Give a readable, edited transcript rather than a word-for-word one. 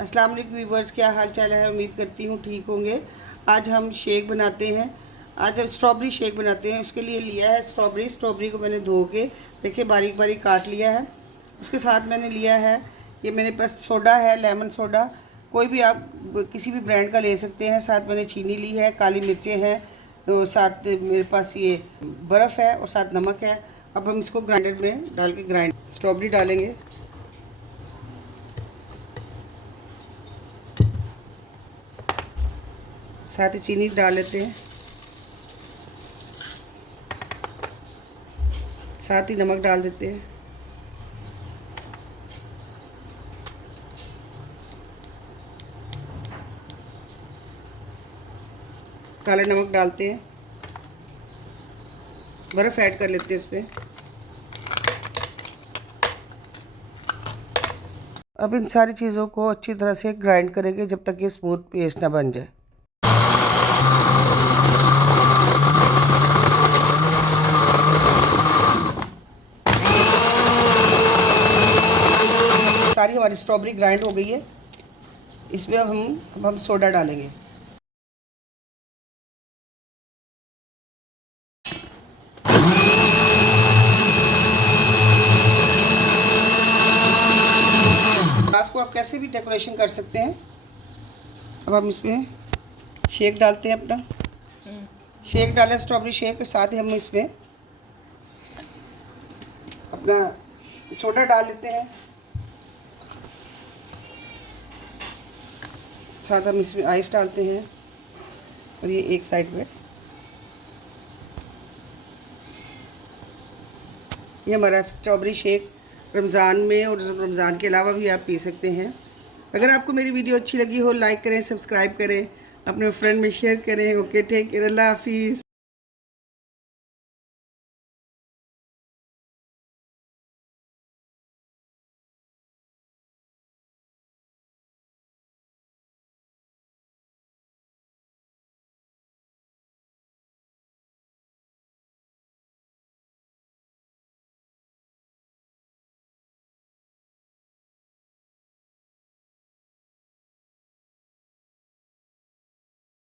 अस्सलाम वालेकुम व्यूवर्स, क्या हाल चाल है। उम्मीद करती हूँ ठीक होंगे। आज हम शेक बनाते हैं। आज हम स्ट्रॉबेरी शेक बनाते हैं। उसके लिए लिया है स्ट्रॉबेरी को मैंने धो के देखिए बारीक बारीक काट लिया है। उसके साथ मैंने लिया है, ये मेरे पास सोडा है, लेमन सोडा, कोई भी आप किसी भी ब्रांड का ले सकते हैं। साथ मैंने चीनी ली है, काली मिर्चें हैं, तो साथ मेरे पास ये बर्फ़ है और साथ नमक है। अब हम इसको ग्राइंडर में डाल के ग्राइंड स्ट्रॉबेरी डालेंगे, साथ ही चीनी डाल लेते हैं, साथ ही नमक डाल देते हैं। काला नमक डालते हैं, बर्फ़ ऐड कर लेते हैं इसमें। अब इन सारी चीज़ों को अच्छी तरह से ग्राइंड करेंगे जब तक ये स्मूथ पेस्ट ना बन जाए। सारी हमारी स्ट्रॉबेरी ग्राइंड हो गई है। इसमें अब हम सोडा डालेंगे। ग्लास को आप कैसे भी डेकोरेशन कर सकते हैं। अब हम इसमें शेक डालते हैं अपना। शेक डालें, स्ट्रॉबेरी शेक, साथ ही हम इसमें अपना सोडा डाल लेते हैं। साथ हम इसमें आइस डालते हैं और ये एक साइड पे ये हमारा स्ट्रॉबेरी शेक रमज़ान में और रमज़ान के अलावा भी आप पी सकते हैं। अगर आपको मेरी वीडियो अच्छी लगी हो, लाइक करें, सब्सक्राइब करें, अपने फ्रेंड में शेयर करें। ओके, टेक केयर, अल्लाह हाफिज़।